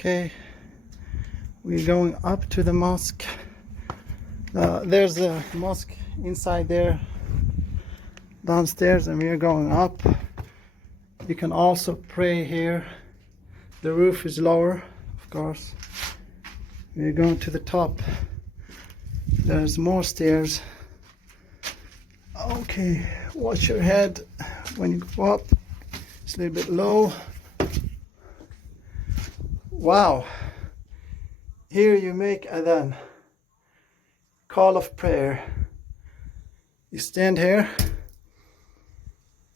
Okay, we're going up to the mosque. There's a mosque inside there, downstairs, and we are going up. You can also pray here. The roof is lower, of course. We're going to the top. There's more stairs. Okay, watch your head when you go up. It's a little bit low. Wow. Here you make adhan, call of prayer. You stand here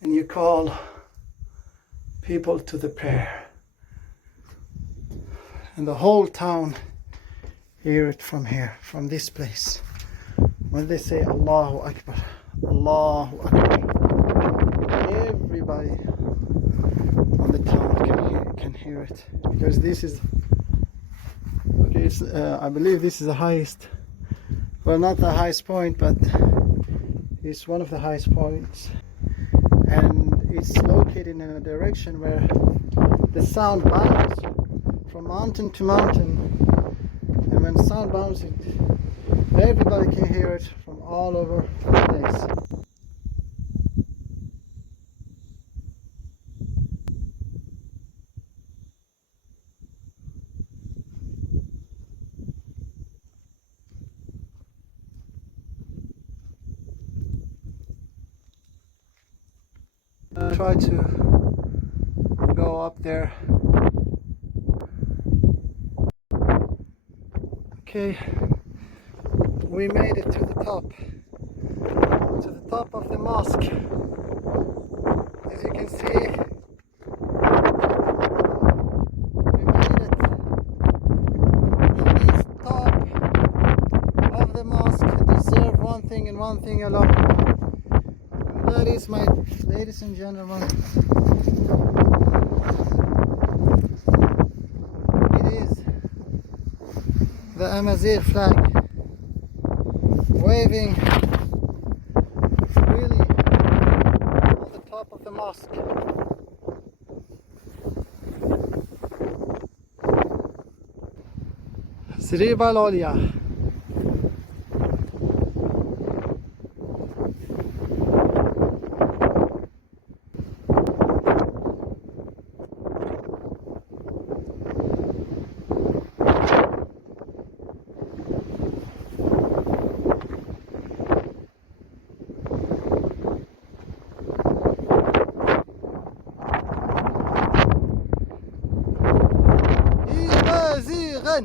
and you call people to the prayer. And the whole town hear it from here, from this place. When they say Allahu Akbar, Allahu Akbar, everybody on the town can hear it, because this is, I believe this is the highest, well, not the highest point, but it's one of the highest points, and it's located in a direction where the sound bounces from mountain to mountain, and when sound bounces, everybody can hear it from all over the place. Try to go up there. Okay, we made it to the top of the mosque. As you can see, we made it. And this top of the mosque deserves one thing and one thing alone. That is, my ladies and gentlemen, it is the Imazighen flag waving freely on the top of the mosque. Zriba Olya. Imazighen!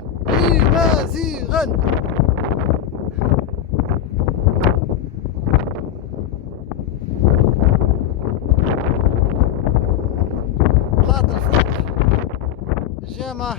طلعت الفوق الجامعة